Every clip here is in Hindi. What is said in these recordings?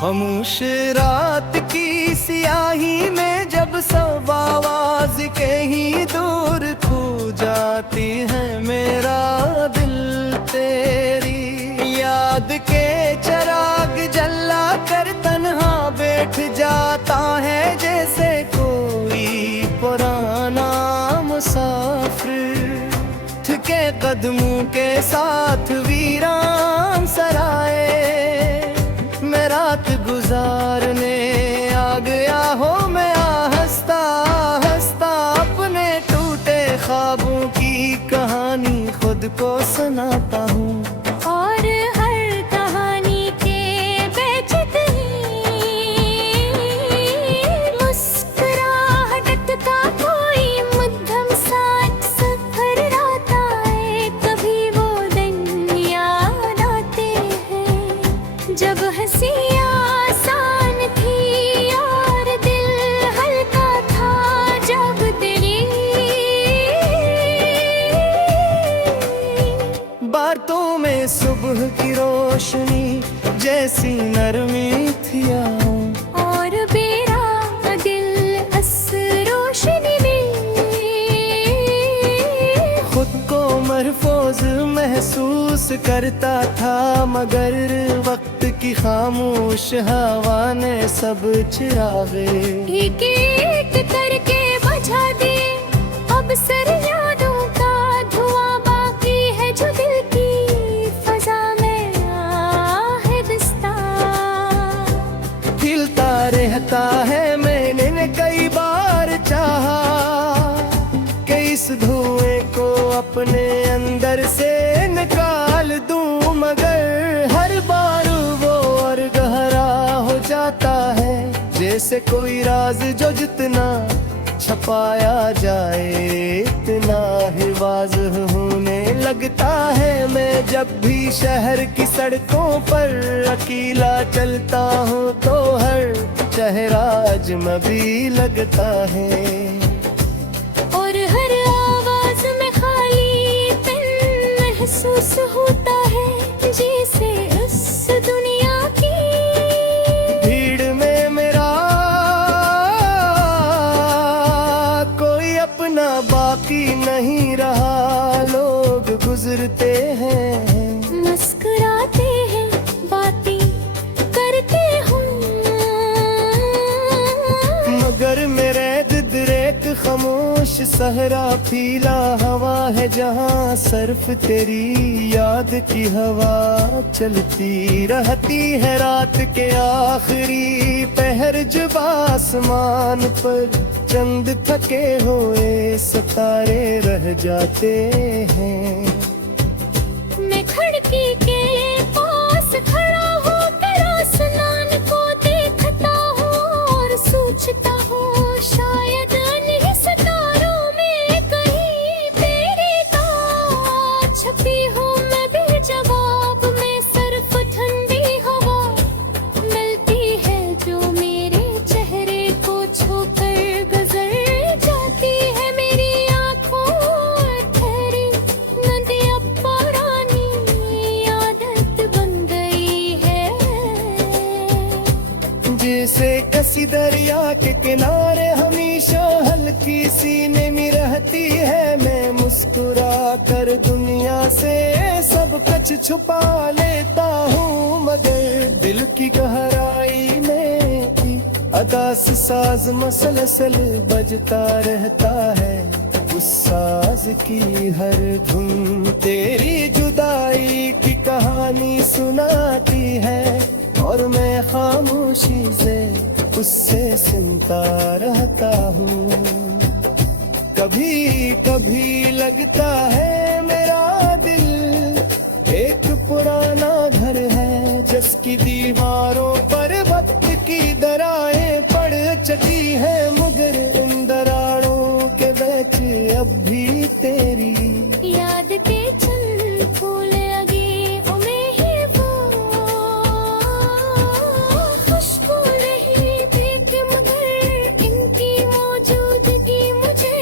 खामोश रात की सियाही में जब सब आवाज के ही दूर खो जाती है मेरा दिल, तेरी याद के चिराग जला कर तन्हा बैठ जाता है जैसे कोई पुराना मुसाफिर। थके कदमों के साथ वीरान सराए मैं रात गुजारने आ गया हो, मैं हंसता हंसता अपने टूटे ख्वाबों की कहानी खुद को सुनाता हूँ। और हर कहानी के बेचित मुस्कुराहट का कोई मध्यम साथ सफर आता है। कभी वो दिन याद आते हैं जब हंसी आसान थी और दिल हल्का था, जब तेरी बातों में सुबह की रोशनी जैसी नरमी थी और मेरा दिल इस रोशनी में खुद को महफूज महसूस करता था, मगर वक्त की खामोश हवा ने सब चिरागे एक एक करके बुझा दिए। अब सर यादों का धुआं बाकी है जो दिल की फजा में आहिस्ता हिलता रहता है। मैंने कई बार चाहा कि इस धुएं को अपने अंदर से निकाल दूं, मगर हर बार वो और गहरा हो जाता है जैसे कोई राज जो जितना छपाया जाए इतना ही वाज़ेह होने लगता है। मैं जब भी शहर की सड़कों पर अकेला चलता हूँ तो हर चेहरा अजनबी लगता है। और हर आवाज में खालीपन महसूस होता है जैसे उस दुनिया की भीड़ में मेरा कोई अपना बाकी नहीं रहा। लोग गुजरते हैं मुस्कुराते हैं बातें करते हूँ, मगर मेरे दिदरेक खामोश सहरा पीला हवा है जहाँ सिर्फ तेरी याद की हवा चलती रहती है। रात के आखिरी पहर जब आसमान पर चंद थके हुए सितारे रह जाते हैं। मैं खिड़की के पास खड़ा होकर आसमान को देखता हूँ और सोचता हूँ शायद इन्हीं सितारों में कहीं तेरी बात छपी हो। मैं भी जवाब में सिर्फ ठंडी हवा मिलती है जो मेरे चेहरे को छूकर गुजर जाती है। मेरी आँखों ठहरी नदी अब पुरानी आदत बन गई है। जैसे किसी दरिया के किनारे हमेशा हल्की सी नमी रहती है। मैं मुस्कुरा कर दुनिया से सब कुछ छुपा लेता हूँ, मगर दिल की गहराई में भी अदास साज मसलसल बजता रहता है। उस साज की हर धुन तेरी जुदाई की कहानी सुनाती है और मैं खामोशी से उससे सुनता रहता हूँ। कभी कभी लगता है मेरा दिल एक पुराना घर है जिसकी दीवारों पर वक्त की दरारें पड़ चुकी है, मगर इन दरारों के बीच अब भी तेरी याद के चंद फूल लगे उन्हें ही वो खुशबू नहीं देखे, मगर इनकी मौजूदगी मुझे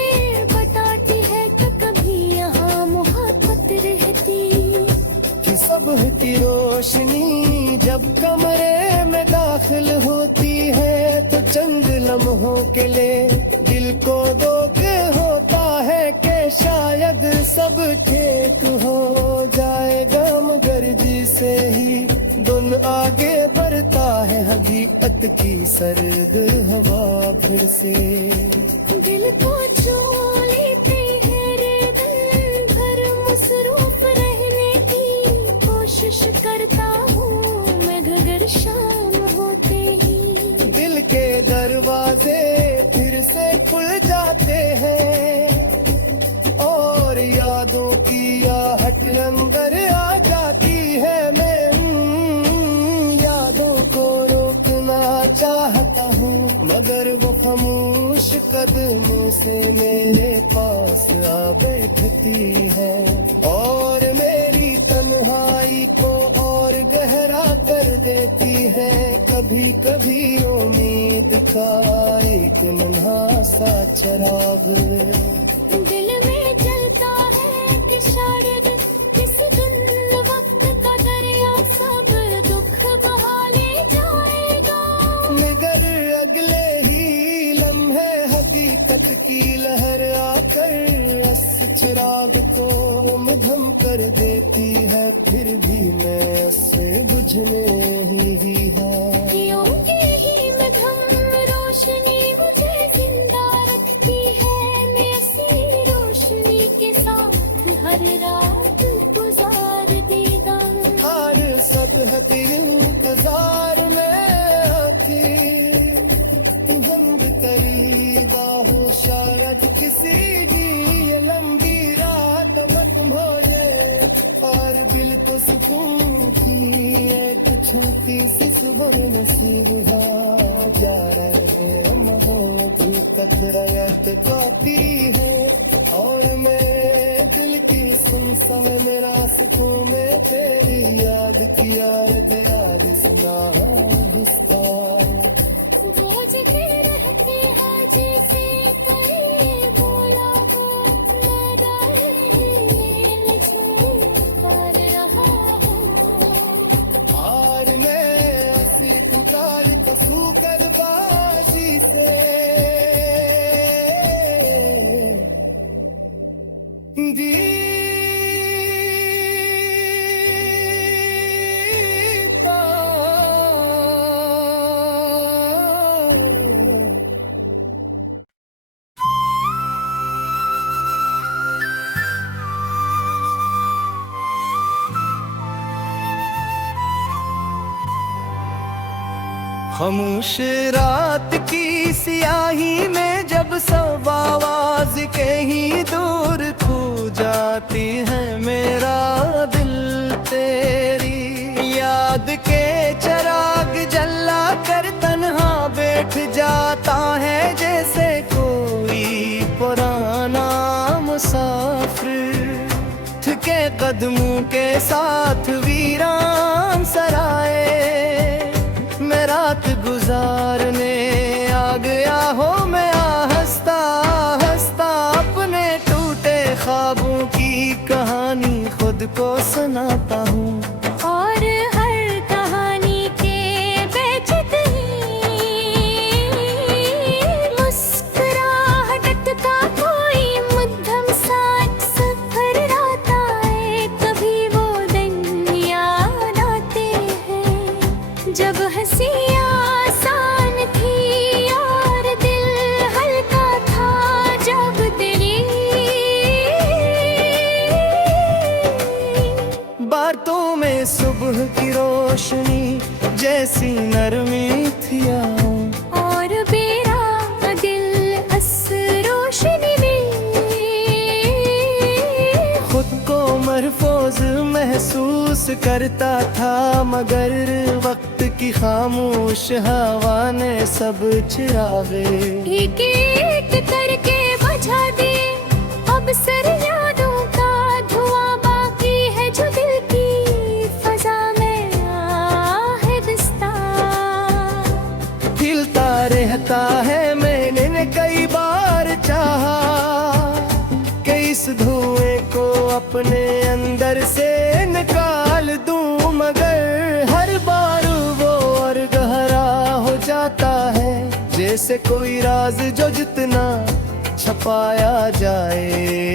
बताती है कि कभी यहाँ मोहब्बत रहती। कि सुबह की रोशनी जब कमरे में दाखिल दाखिल होती है तो चंद लम्हों के लिए दिल को दुख होता है कि शायद सब ठीक हो जाएगा, मगर जिसे ही दुन आगे बढ़ता है हकीकत की सर्द हवा फिर से दिल को छू लेते हैं रे दिल भर, मसरूफ रहने की कोशिश करता हूँ मैं घगर शाम होते ही। दिल के दरवाजे फिर से खुल जाते हैं और यादों की आहट अंदर आ जाती है। मैं यादों को रोकना चाहता हूँ मगर वो खामोश कदमों से मेरे पास आ बैठती है और मेरी तन्हाई को और गहरा कर देती है। कभी कभी उम्मीद का एक नन्हा सा चिराग दिल में जलता है कि शायद किसी दिन वक्त का दरिया सब दुख बहा ले जाएगा, मगर अगले ही लम्हे हकीकत की लहर आकर उस चिराग को मधम कर देती है। फिर भी मैं उससे बुझने ही है क्योंकि ही मधम रोशनी मुझे जिंदा रखती है। मैं ऐसी रोशनी के साथ हर रात गुजार देगा। हर सब है इंतजार में आखिर हम करीब हो शायद किसी की ये लंबी रात मत भोले और दिल को सुकून की एक छोटी सी सुबह नसीब हो जा रहे महबूब रयत गाती है और मैं दिल की सुनसान रास्तों में तेरी याद की याद याद सुना बोझते रहते हैं जैसे कहीं बोला बात मैं डाल कर रहा हूँ। और मैं असी पुकार कसू कर बाजी से खामोश रात की सियाही में जब सब आवाज कहीं दूर खो जाती है मेरा दिल तेरी याद के चिराग जला कर तन्हा बैठ जाता है जैसे कोई पुराना मुसाफिर थके कदमों के साथ वीरान सराए मैं रात गुजारने आ गया हो। मैं हंसता हंसता अपने टूटे ख्वाबों की कहानी खुद को सुनाता हूँ और हर कहानी के बेचित मुस्कुराहट का कोई मध्यम साथ सफर आता है। कभी वो दिन याद आते हैं जब हंसी आसान थी और दिल हल्का था जब तेरी बातों में सुबह की रोशनी जैसी नरमी थी और मेरा दिल अस रोशनी में खुद को महफूज महसूस करता था मगर वक्त की खामोश हवा ने सब चिरागे एक एक करके बुझा दिए। अब सर यादों का धुआं बाकी है जो दिल की फजा में आहिस्ता हिलता रहता है। मैंने कई बार चाहा कि इस धुएं को अपने अंदर से निकाल दूं मगर हर बार वो और गहरा से कोई राज जो जितना छपाया जाए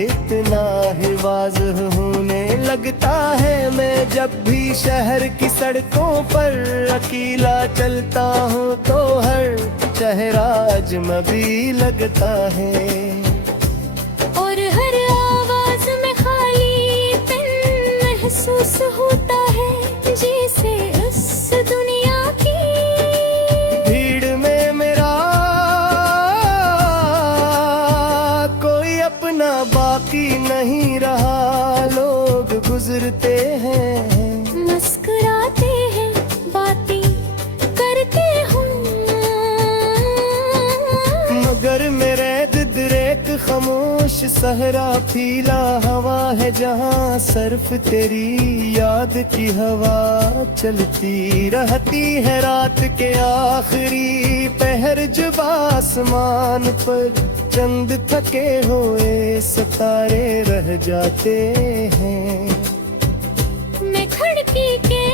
इतना ही वाज़ह होने लगता है। मैं जब भी शहर की सड़कों पर अकेला चलता हूँ तो हर चेहरा अजनबी लगता है। और हर आवाज में खालीपन महसूस होता है, जैसे उस दुनिया की भीड़ में मेरा कोई अपना बाकी नहीं रहा। लोग गुजरते हैं, मुस्कुराते हैं, बातें करते हूँ, मगर मेरे दिदरेक खामोश सहरा पीला हवा है जहाँ सिर्फ तेरी याद की हवा चलती रहती है। रात के आखिरी पहर जब आसमान पर चंद थके हुए सितारे रह जाते हैं। मैं खिड़की के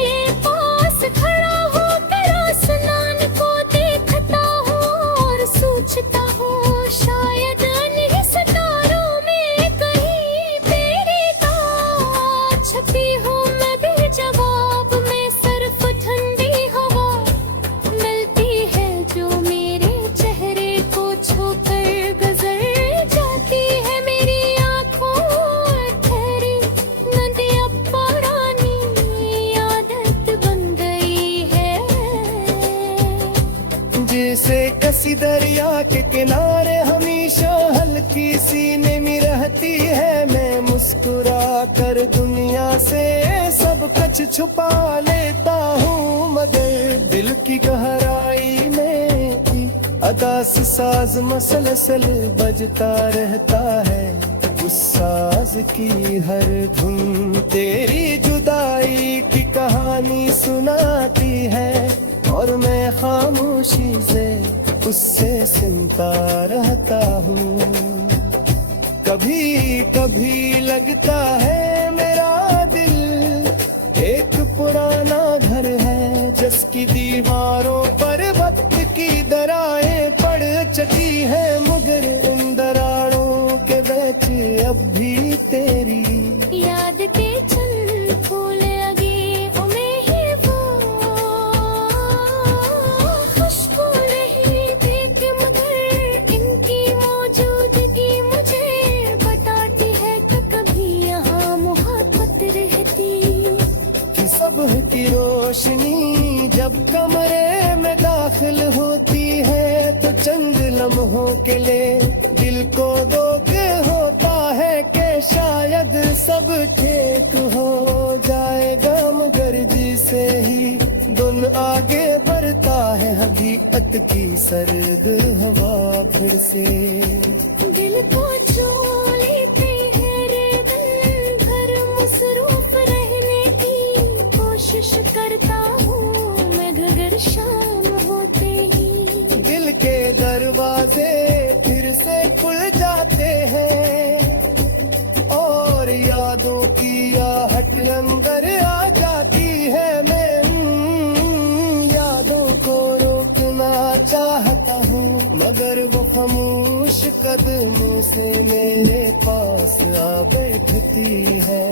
पास खड़ा होकर आसमान को देखता हूँ और सोचता हूँ शायद इन्हीं सितारों में कहीं तेरी बात छपी हो। मैं भी जवाब में सिर्फ ठंडी हवा मिलती है जो मेरे चेहरे को छूकर गुजर जाती है। मेरी आँखों ठहरी नदी अब पुरानी आदत बन गई है। जैसे किसी दरिया के किनारे हमेशा हल्की सी नमी रहती है। मैं मुस्कुरा कर दुनिया से सब कुछ छुपा लेता हूँ, मगर दिल की गहराई में अदास साज मसलसल बजता रहता है। उस साज की हर धुन तेरी जुदाई की कहानी सुनाती है और मैं खामोशी से उससे सुनता रहता हूँ। कभी कभी लगता है मेरा दिल एक पुराना घर है जिसकी दीवारों पर वक्त की दरारें पड़ चुकी है, मगर उन दरारों के बीच अब भी तेरी याद के चंद फूल लगे उन्हें ही वो खुशबू नहीं देखे, मगर इनकी मौजूदगी मुझे बताती है कि कभी यहाँ मोहब्बत रहती। कि सुबह की रोशनी जब कमरे में दाखिल होती है तो चंद लम्हों के लिए दिल को दुख होता है कि शायद सब ठीक हो जाएगा, मगर जिसे ही दिन आगे बढ़ता है हकीकत की सर्द हवा फिर से दिल को छू लेते हैं रे दिन भर मसरूफ रहने की कोशिश करता हूँ मैं, मगर शाम होते ही दिल के दरवाजे फिर से खुल जाते हैं और यादों की आहट अंदर आ जाती है। मैं यादों को रोकना चाहता हूँ, मगर वो खामोश कदमों से मेरे पास आ बैठती है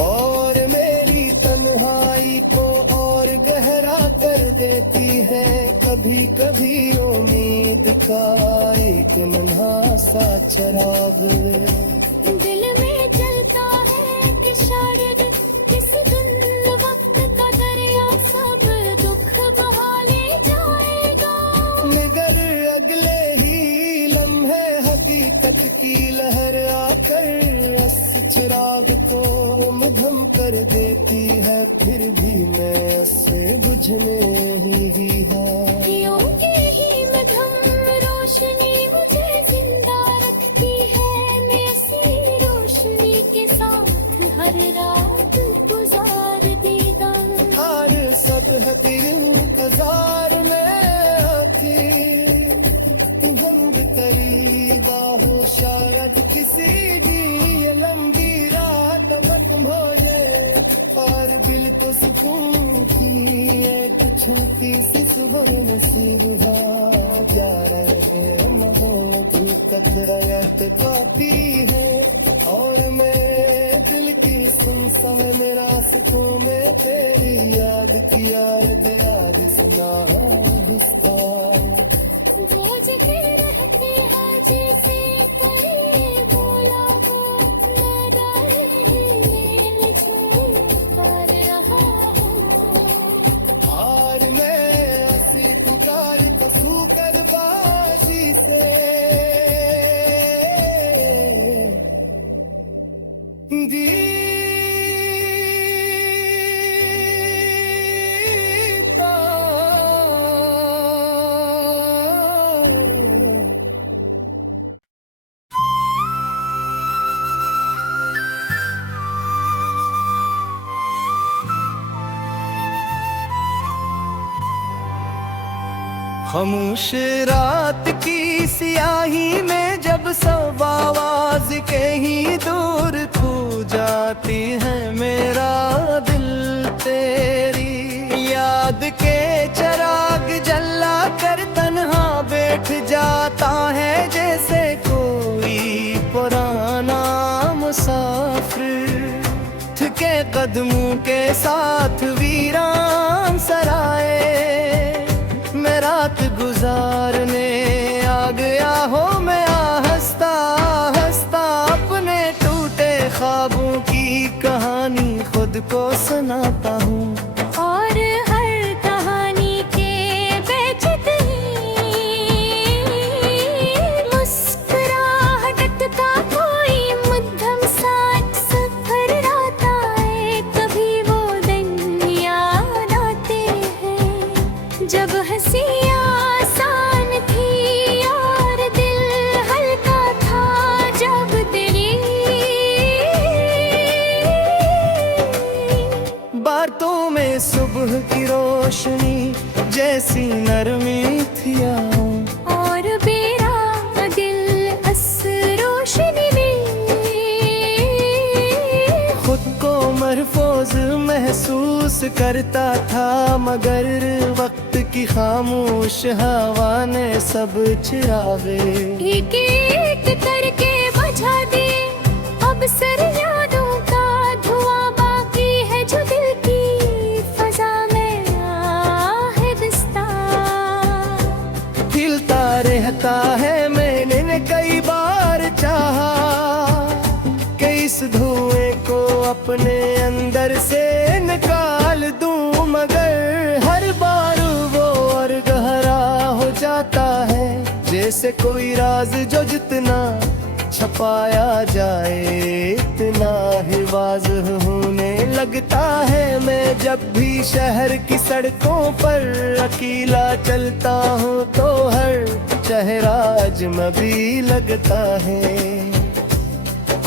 और मेरी तन्हाई को और गहरा कर देती है। कभी कभी उम्मीद का एक नन्हा सा चिराग दिल में जलता है कि शायद किसी दिन वक्त का दरिया सब दुख बहा ले जाएगा, मगर अगले ही लम्हे हकीकत की लहर आकर उस चिराग को मधम कर देती है। फिर भी मैं उससे बुझने ही है। यूं ही मधम रोशनी मुझे जिंदा रखती है। मैं ऐसी रोशनी के साथ हर रात गुजार देगा। हर सब है तेरे इंतजार में आखिर हम करीब हो, शायद किसी भी लंबी रात मत भोले और दिल को सुकून की एक छूटी सी सुबह नसीब जा रहे भी कतरायत पाती है और मैं दिल की सुनसान रास्तों में तेरी याद की याद आज सुना विस्तार खोजते रहते हैं जैसे कोई बोला वो मैं कर रहा हूँ हार में असली पुकार कसू कर बाजी से खामोश रात की सियाही में जब सब आवाज कहीं दूर खो जाती है मेरा दिल तेरी याद के चिराग जला कर तन्हा बैठ जाता है जैसे कोई पुराना मुसाफिर थके कदमों के साथ वीरान सराए मैं रात गुजारने आ गया हो मैं हंसता हंसता अपने टूटे ख्वाबों की कहानी खुद को सुनाता हूँ और हर कहानी के बेचित मुस्कुराहट का कोई मध्यम साथ सफर आता है कभी वो दिन याद आते हैं जब हंसी आसान थी और दिल हल्का था जब तेरी बातों में सुबह की रोशनी जैसी नरमी थी और मेरा दिल रोशनी में खुद को महफूज महसूस करता था मगर वक्त की खामोश हवा ने सब चिरागे एक एक करके बुझा दिए अब सर यादों का धुआं बाकी है जो दिल की फजा में आहिस्ता हिलता रहता है मैंने कई बार चाहा कि इस धुएं को अपने अंदर से निकाल दूं मगर हर बार वो और गहरा हो जाता है जैसे कोई राज जो जितना छपाया जाए इतना ही वाज़ह होने लगता है मैं जब भी शहर की सड़कों पर अकेला चलता हूँ तो हर चेहरा अजनबी लगता है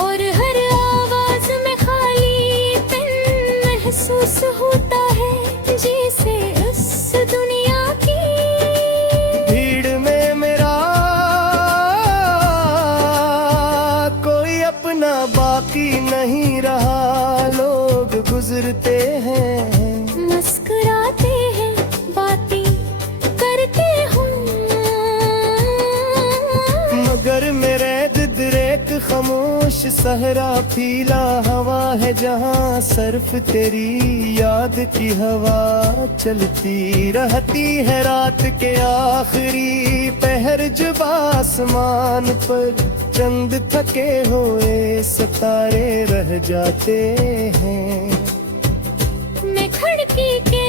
और हर आवाज में खालीपन महसूस होता है जैसे उस दुनिया की भीड़ में मेरा कोई अपना बाकी नहीं रहा लोग गुजरते हैं मुस्कुराते हैं बातें करते हूँ मगर मेरे दिदरेक खामोश सहरा पीला हवा है जहाँ सिर्फ तेरी याद की हवा चलती रहती है रात के आखिरी पहर जब आसमान पर चंद थके हुए सितारे रह जाते हैं मैं खिड़की के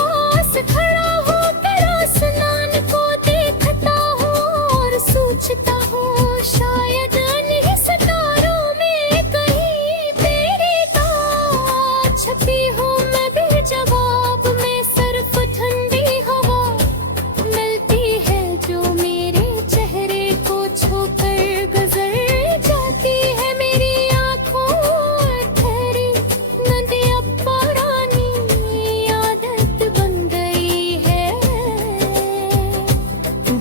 पास खड़ा होकर आसमान को देखता हूँ और सोचता हूँ शायद इन्हीं सितारों में कहीं तेरी बात छपी हो मैं भी जवाब में सिर्फ ठंडी हवा मिलती है जो मेरे चेहरे को छूकर गुजर जाती है मेरी आँखों ठहरी नदियाँ पुरानी आदत बन गई है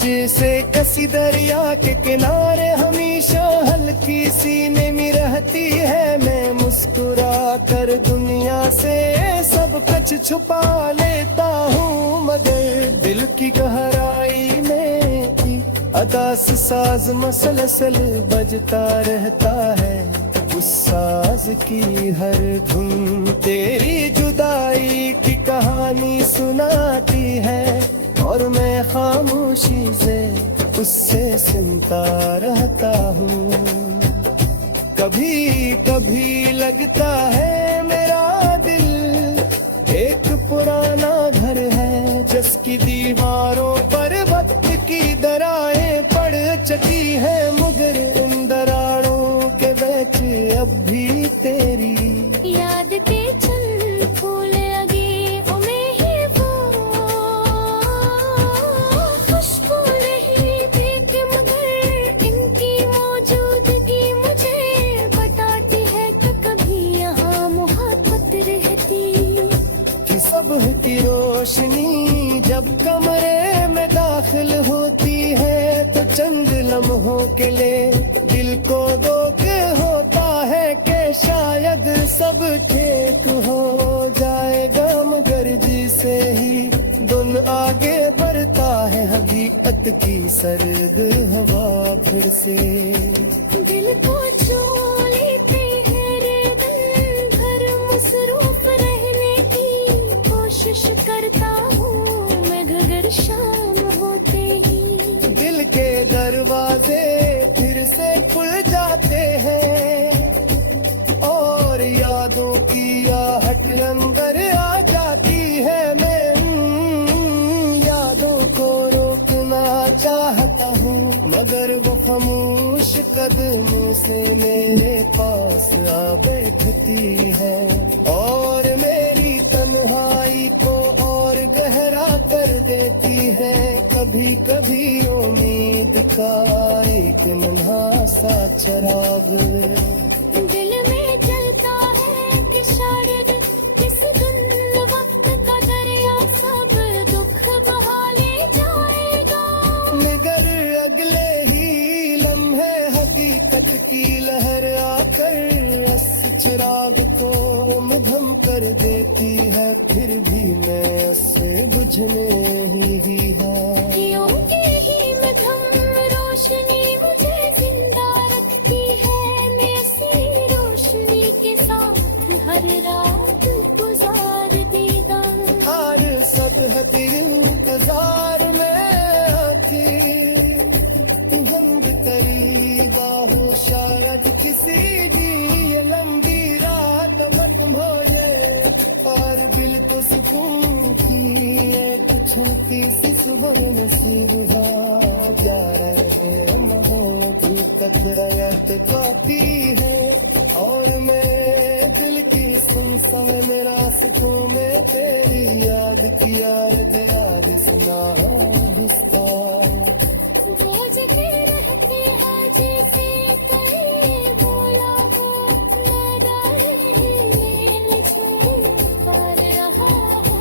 जैसे किसी दरिया के किनारे हमेशा हल्की सी नमी रहती है मैं मुस्कुरा कर दुनिया से सब कुछ छुपा लेता हूँ मगर दिल की गहराई में ही अदास साज मसलसल बजता रहता है। उस साज की हर धुन तेरी जुदाई की कहानी सुनाती है, और मैं खामोशी से उससे सुनता रहता हूँ। कभी कभी लगता है मेरा दिल एक पुराना घर है, जिसकी दीवारों पर वक्त की दरारें पड़ चुकी है, मगर उन दरारों के बीच अब भी तेरी याद के चंद फूल लगे उमें ही वो खुशबू नहीं देती, मगर इनकी मौजूदगी मुझे बताती है कि कभी यहाँ मोहब्बत रहती। कि सुबह की रोशनी जब कमरे में दाखिल होती है, तो चंद लम्हों के लिए दिल को दुख होता है कि शायद सब ठीक हो जाएगा, मगर जिसे ही दिन आगे बढ़ता है हकीकत की सर्द हवा फिर से दिल को छू लेते हैं रे दिन भर, मसरूफ रहने की कोशिश करता हूँ मैं, घर शाम होते ही दिल के दरवाजे फिर से खुल जाते हैं, और यादों की आहट अंदर आ जाती है। मैं यादों को रोकना चाहता हूँ, मगर वो खामोश कदमों से मेरे पास आ बैठती है, और मेरी तन्हाई को और गहरा कर देती है। कभी कभी उम्मीद का एक नन्हा सा चराग दिल में जलता है कि शायद किस दिन वक्त का दरिया सब दुख बहा ले जाएगा, मगर अगले ही लम्हे हकीकत की लहर आकर उस चिराग को मधम कर देती है, फिर भी मैं उससे बुझने ही है। यूं के ही मधम रोशनी मुझे जिंदा रखती है, मैं इसी रोशनी के साथ हर रात गुजार देगा। हर सब है तेरे इंतजार में आके हम करीबा हो, शायद किसी भी ये लंबी रात मत भोले, और दिल को सुकून की एक छलकी सी सुबह नसीब हो जा रहे महबूब रयत पाती है, और मैं दिल की सुनसान रास्तों में तेरी याद की याद याद सुना हिस्सा खोजते रहते हैं जैसे कहीं बोला वो मैदान में छूकर रहा हो।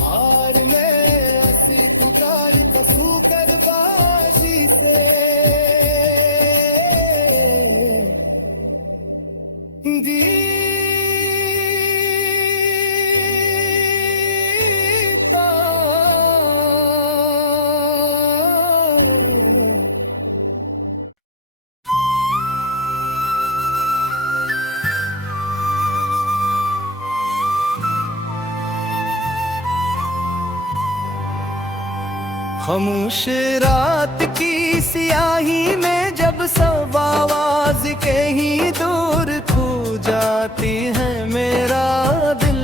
हार में असली पुकार पशु कर बाजी से खामोश रात की सियाही में जब सब आवाज कहीं दूर खो जाती है, मेरा दिल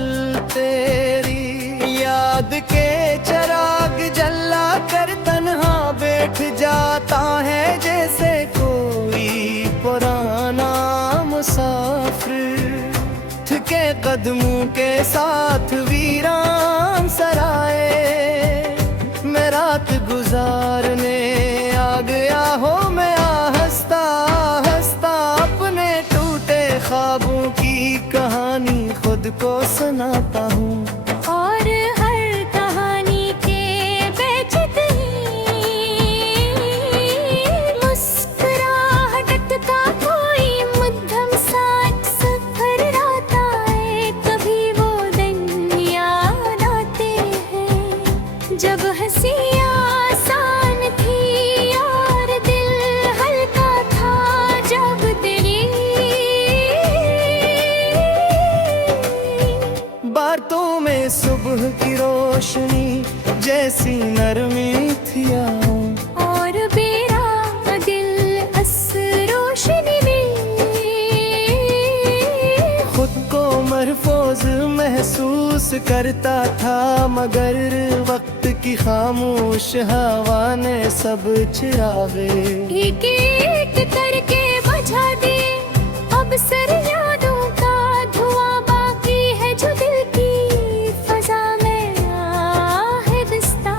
तेरी याद के चिराग जला कर तन्हा बैठ जाता है, जैसे कोई पुराना मुसाफिर थके कदमों के साथ वीरान सराए मैं रात गुजारने आ गया हो। मैं हंसता हंसता अपने टूटे ख्वाबों की कहानी खुद को सुनाता हूँ, और हर कहानी के बेचित मुस्कुराहट का कोई मध्यम सा सफर आता है, कभी वो दिन याद आते हैं। जैसी नरमी थी आओ और बेरा दिल अस रोशनी में खुद को महफूज महसूस करता था, मगर वक्त की खामोश हवा ने सब चिरागे एक एक करके बुझा दिए। अब सर यादों का धुआं बाकी है जो दिल की फजा में आहिस्ता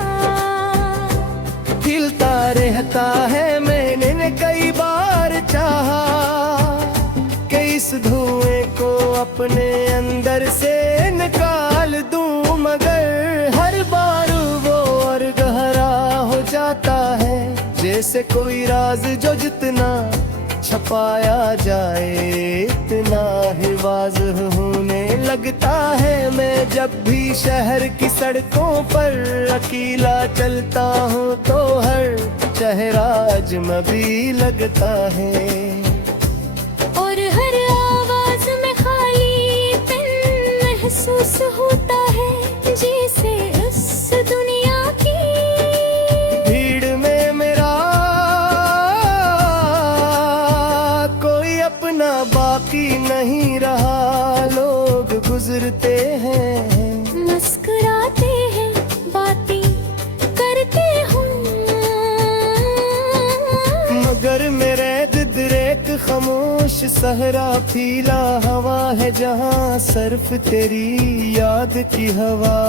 हिलता रहता है। मैंने कई बार चाहा कि इस धुएं को अपने अंदर से निकाल दूं, मगर हर बार वो और गहरा हो जाता है, जैसे कोई राज जो जितना छपाया जाए इतना ही वाज़ह होने लगता है। मैं जब भी शहर की सड़कों पर अकेला चलता हूँ तो हर चेहरा अजनबी लगता है, और हर आवाज में खालीपन महसूस होता है, जैसे उस दुनिया की भीड़ में मेरा कोई अपना बाकी नहीं रहा। लोग गुजरते हैं, मुस्कुराते हैं, बातें करते हूँ, मगर मेरे दिदरेक खामोश सहरा फीला हवा है, जहाँ सिर्फ तेरी याद की हवा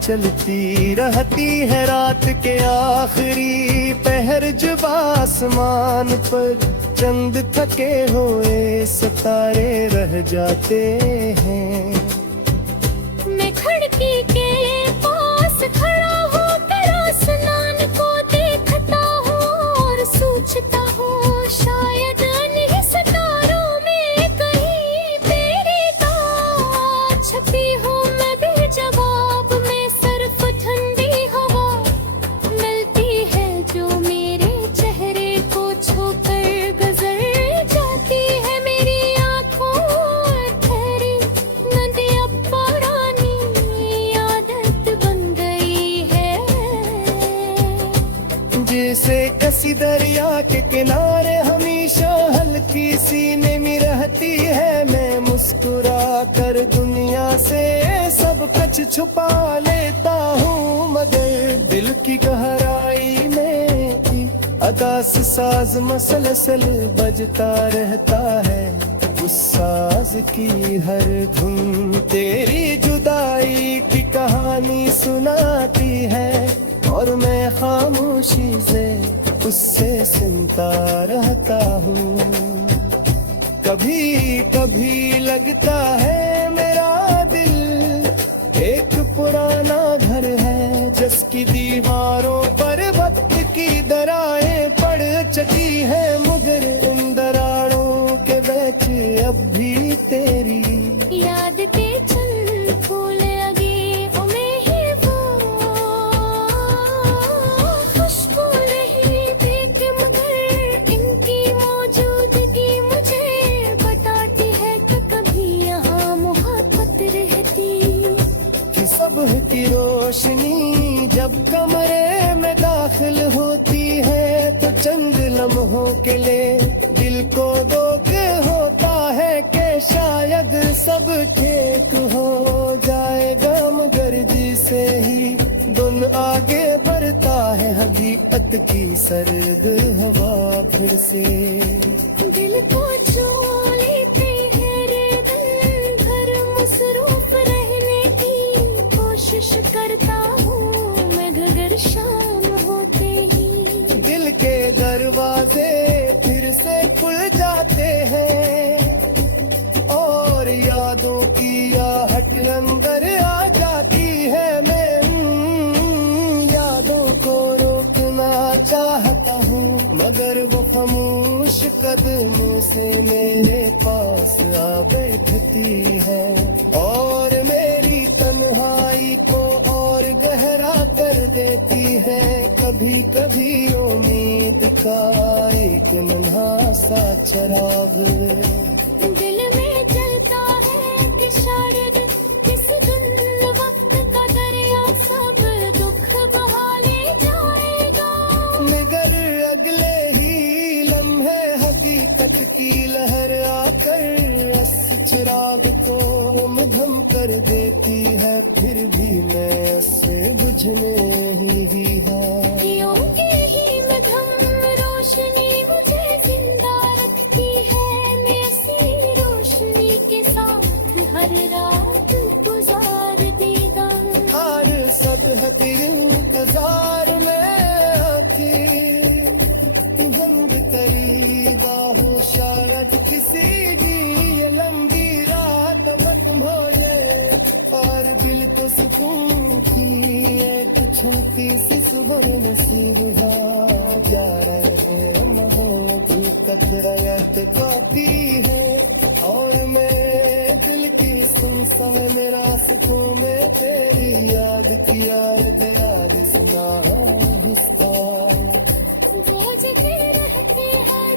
चलती रहती है। रात के आखिरी पहर जब आसमान पर चंद थके हुए सितारे रह जाते हैं, मैं खिड़की के पास खड़ा होकर आसमान को देखता हूँ और सोचता हूँ शायद इन्हीं सितारों में कहीं तेरी बात छपी हो। मैं भी जवाब में सिर्फ ठंडी हवा मिलती है जो मेरे चेहरे को छूकर गुजर जाती है। मेरी आँखों ठहरी नदी अब पुरानी आदत बन गई है, जैसे किसी दरिया के किनारे हमेशा हल्की सी नमी रहती है। मैं मुस्कुरा कर दुनिया से सब कुछ छुपा लेता हूँ, मगर दिल की गहराई में अदास साज मसलसल बजता रहता है। उस साज की हर धुन तेरी जुदाई की कहानी सुनाती है, और मैं खामोशी से उससे सुनता रहता हूँ। कभी कभी लगता है मेरा दिल एक पुराना घर है, जिसकी दीवारों पर वक्त की दरारें पड़ चुकी है, मगर इन दरारों के बीच अब भी तेरी याद पे चल फूल लगे उन्हें ही वो खुशबू नहीं देखे, मगर इनकी मौजूदगी मुझे बताती है कि कभी यहाँ मोहब्बत रहती। कि सुबह की रोशनी जब कमरे में दाखिल होती है, तो चंद लम्हों के लिए दिल को दुख होता है कि शायद सब ठीक हो जाएगा, मगर जिसे ही दिन आगे बढ़ता है हकीकत की सर्द हवा फिर से दिल को छू लेते हैं रे दिल भर मसरूफ रहने की कोशिश करता हूँ मैं, घर शाम होते ही दिल के दरवाजे फिर से खुल जाते हैं, और यादों की आहट अंदर आ जाती है। मैं यादों को रोकना चाहता हूँ, मगर वो खामोश कदमों से मेरे पास आ बैठती है, और मेरी तन्हाई को और गहरा कर देती है। कभी कभी उम्मीद का एक नन्हा सा चिराग दिल में जलता है कि शायद किसी दिन वक्त का दरिया सब दुख बहा तट की लहर आकर इस चिराग को मधम कर देती है, फिर भी मैं उससे बुझने ही है। योगी ही मधम रोशनी मुझे जिंदा रखती है, मैं ऐसी रोशनी के साथ हर रात गुजार देगा। और सब है तेरे इंतजार में आखिर, तू हम करीबा हो शायद किसी की ये लंबी रात मत भोले, और दिल को सुकून की एक छोटी सी सुबह नसीब हो जा रहे महोदी तक रायत पाती है। और मैं दिल की सुन मेरा सुकून में तेरी याद की सुना है वो जगह रहते हैं